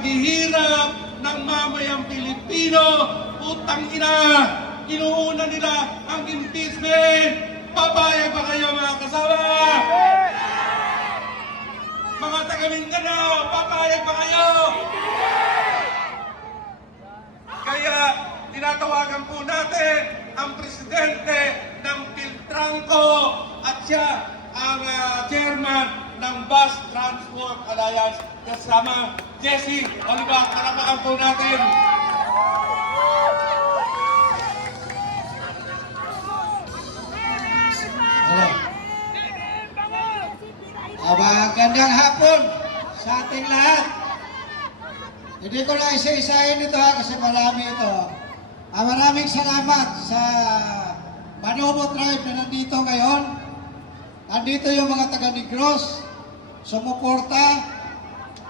paghihirap ng mamayang Pilipino. Putang ina, inuuna nila ang impeachment. Papayag ba kayo mga kasama? Mga taga-Mindanao, papayag ba kayo? Kaya tinatawagan po natin ang presidente ng Piltrangco at siya ang chairman ng Bus Transport Alliance kasama Jesse Oliva. Palakpakan po natin. Magandang hapon sa ating lahat. Hindi ko na isa-isahin ito kasi marami ito. Maraming salamat sa Manobo Tribe na nandito ngayon. Nandito yung mga taga-Negros, sumuporta,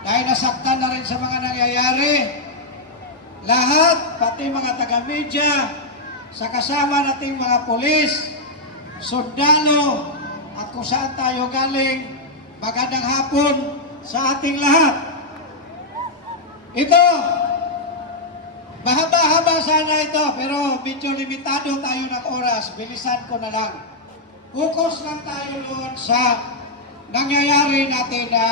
dahil nasaktan na rin sa mga nangyayari. Lahat, pati mga taga-media, sa kasama nating mga polis, sundalo, at kung saan tayo galing, magandang hapon sa ating lahat. Ito, mahaba-haba sana ito, pero medyo limitado tayo ng oras. Bilisan ko na lang. Focus lang tayo doon sa nangyayari natin na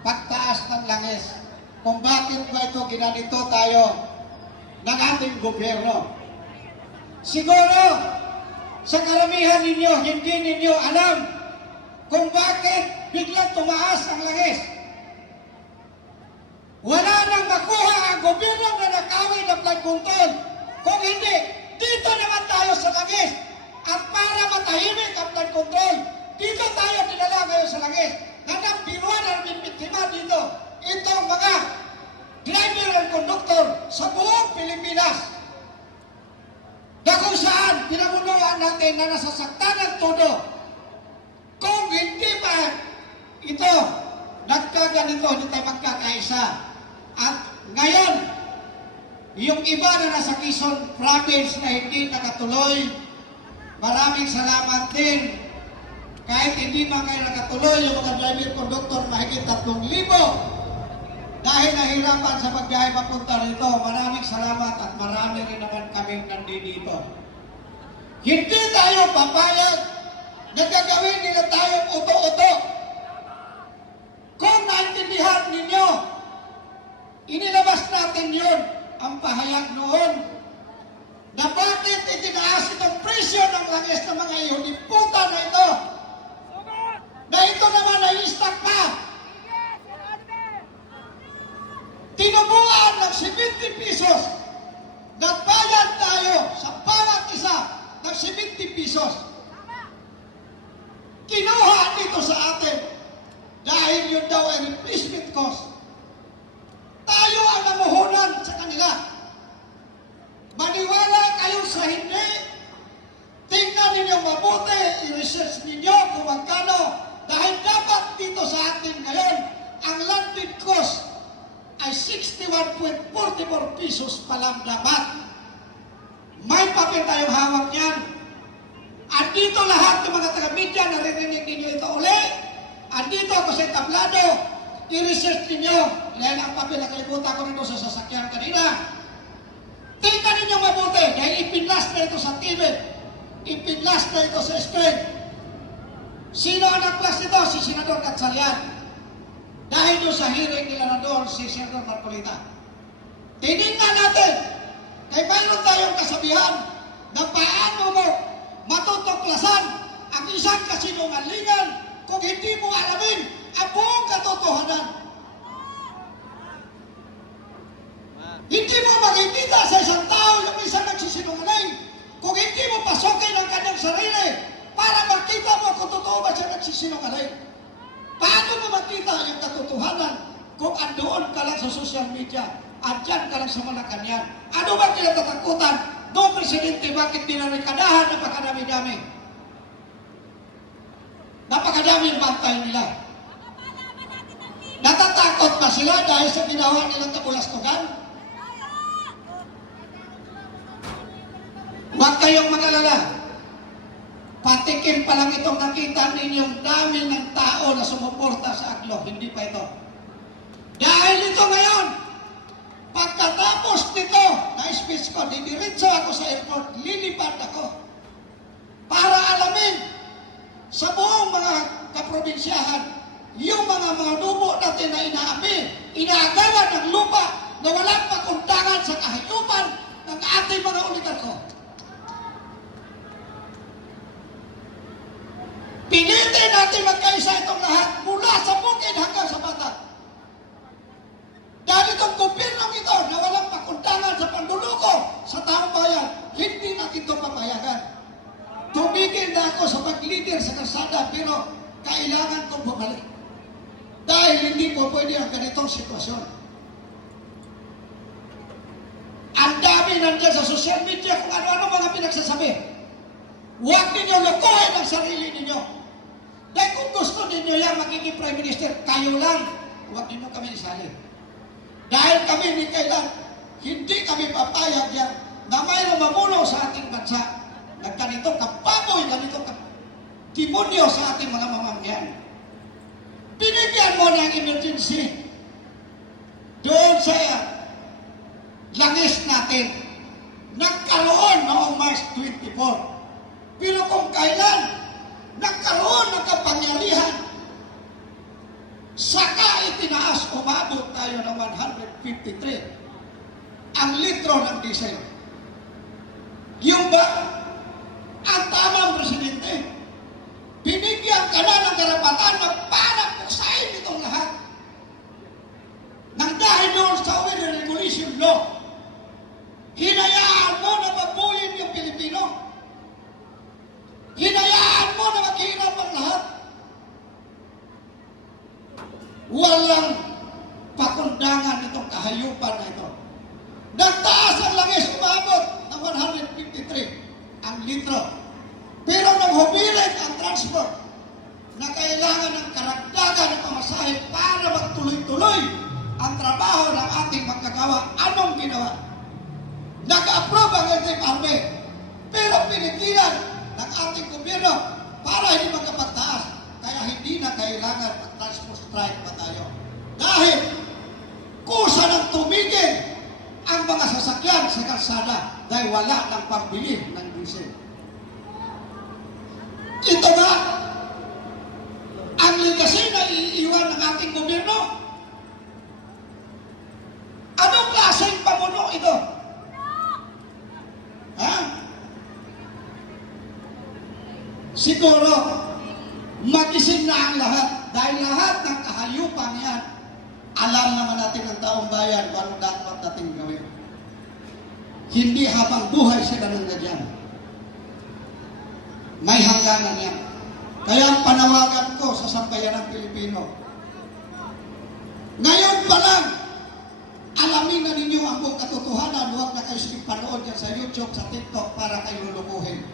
pagtaas ng langis. Kung bakit ba ito ginanito tayo ng ating gobyerno. Siguro, sa karamihan ninyo, hindi ninyo alam kung bakit biglang tumaas ang langis. Wala nang makuha ang gobyerno na nakawin ng flood control. Kung hindi, dito naman tayo sa langis. At para matahimik ang flood control, dito tayo dinala ngayon sa langis. Nanagbiruan ang biktima dito. Itong mga driver and conductor sa buong Pilipinas. Na kung saan pinamunuan natin na nasasaktan ng todo. Kung hindi pa ito nagkaganito, hindi tayo magkakaisa. At ngayon, yung iba na nasa Quezon Province na hindi nakatuloy, maraming salamat din. Kahit hindi man kayo nakatuloy, yung mga driver conductor mahigit 3,000 dahil nahirapan sa pagbiyahe papunta rito. Maraming salamat at marami rin naman kami nandito. Hindi tayo papayag na gagawin nila tayong uto-uto. Kung naintindihan ninyo, inilabas natin yun, ang pahayag noon, na bakit itinaas itong presyo ng langis ng mga ihuniputan na ito, na ito naman ay istak pa. Tinubuan ng 70 pesos, nagbayad tayo sa bawat isa ng 70 pesos. Kinuha dito sa atin dahil yun daw ay replacement cost. Tayo ang namuhunan sa kanila. Maniwala kayo sa hindi. Tingnan ninyo mabuti, i-research ninyo kung magkano. Dahil dapat dito sa atin ngayon, ang landed cost ay 61.44 pesos pa lang dapat. May papel tayong hawak niyan. Andito lahat ng mga taga-media, naririnig ninyo ito uli. Andito ako sa tablado. I-research ninyo. Dahil ang papel na kalimutan ko nito sa sasakyan kanina. Tingnan ninyo mabuti dahil ipinlas na ito sa TV. Ipinlas na ito sa screen. Sino ang nagplas nito? Si Senador Gatchalian. Dahil doon sa hearing nila na doon, si Senador Marcolita. Tinignan natin. Kaya mayroon tayong kasabihan na paano mo matutuklasan ang isang kasinungalingan kung hindi mo alamin ang buong katotohanan. Hindi mo makikita sa isang tao yung isang nagsisinungaling kung hindi mo pasukin ang kanyang sarili para makita mo kung totoo ba siya nagsisinungaling. Paano mo makita yung katotohanan kung andoon ka lang sa social media, andyan ka lang sa Malacanang? Ano ba kinatatakutan? Doon, Presidente, bakit dinarikadahan napakadami-dami? Napakadami yung bantay nila. Natatakot ba sila dahil sa ginawa nilang kabulastugan? Huwag kayong mag-alala. Patikim pa lang itong nakita ninyong dami ng tao na sumuporta sa Aklo. Hindi pa ito. Dahil ito ngayon, Pagkatapos nito, na-speech ko, didiretso ako sa airport, lilipad ako para alamin sa buong mga kaprobinsyahan yung mga nubo natin na inaapi, inaagawan ng lupa na walang pakundangan sa kahayupan ng ating mga oligarko. Pilitin natin magkaisa itong lahat mula sa bukid hanggang sa batak. Dahil itong gobyernong ito na walang pakundangan sa panluluko sa taong bayan, hindi natin ito papayagan. Tumigil na ako sa pag-leader sa kalsada pero kailangan kong bumalik. Dahil hindi po pwede ang ganitong sitwasyon. Ang dami nandiyan sa social media kung ano-ano mga pinagsasabi. Huwag ninyo lukuhin ang sarili ninyo. Dahil kung gusto ninyo yan magiging Prime Minister, kayo lang. Huwag ninyo kami isali. Dahil kami ni kailan, hindi kami papayag yan na mayroong mamuno sa ating bansa na ganitong kapaboy, ganitong demonyo sa ating mga mamamayan. Binigyan mo ng emergency doon sa langis natin. Nagkaroon noong March 24. Pero kung kailan nagkaroon ng kapangyarihan, saka itinaas, umabot tayo ng 153 ang litro ng diesel. Yung ba ang tamang presidente? Binigyan ka na ng karapatan na para puksain itong lahat. Nang dahil doon sa Oil Regulation Law, hinayaan mo na mabuyin yung Pilipino. Hinayaan mo na maghirap ang lahat. Walang pakundangan itong kahayupan na ito. Nagtaas ang langis, umabot ng 153 ang litro. Pero nang humilit ang transport na kailangan ng karagdagan ng pamasahe para magtuloy-tuloy ang trabaho ng ating magkagawa, anong ginawa? Nag-approve ang electric army, pero pinigilan ng ating gobyerno para hindi magkapagtaas. Kaya hindi na kailangan mag-transport strike pa tayo. Dahil kusa ng tumigil ang mga sasakyan sa kalsada dahil wala ng pambili ng diesel. Ito ba ang legacy na iiwan ng ating gobyerno? Anong klaseng pamuno ito? Ha? Siguro, magising na ang lahat. Dahil lahat ng kahayupan yan, alam naman natin ang taong bayan kung ano dapat natin gawin. Hindi habang buhay sila ng ganyan. May hangganan yan. Kaya ang panawagan ko sa sambayan ng Pilipino, ngayon pa lang, alamin na ninyo ang buong katotohanan. Huwag na kayo panood yan sa YouTube, sa TikTok para kayo lulukuhin.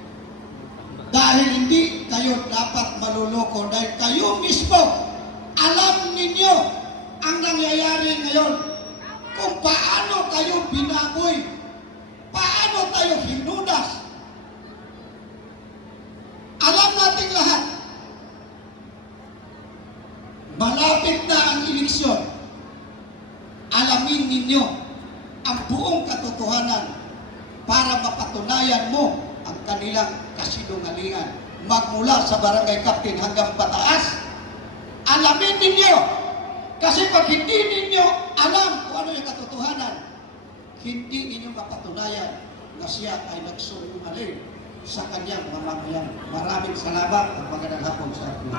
Dahil hindi kayo dapat maluloko. Dahil kayo mismo, alam ninyo ang nangyayari ngayon. Kung paano kayo binaboy, paano tayo hinudas. Alam natin lahat, malapit na ang eleksyon. Alamin ninyo ang buong katotohanan para mapatunayan mo ang kanilang kasinungalingan. Magmula sa barangay captain hanggang pataas, alamin ninyo. Kasi pag hindi ninyo alam kung ano yung katotohanan, hindi ninyo mapatunayan na siya ay nagsunungaling sa kanyang mamamayan. Maraming salamat at magandang hapon sa atin.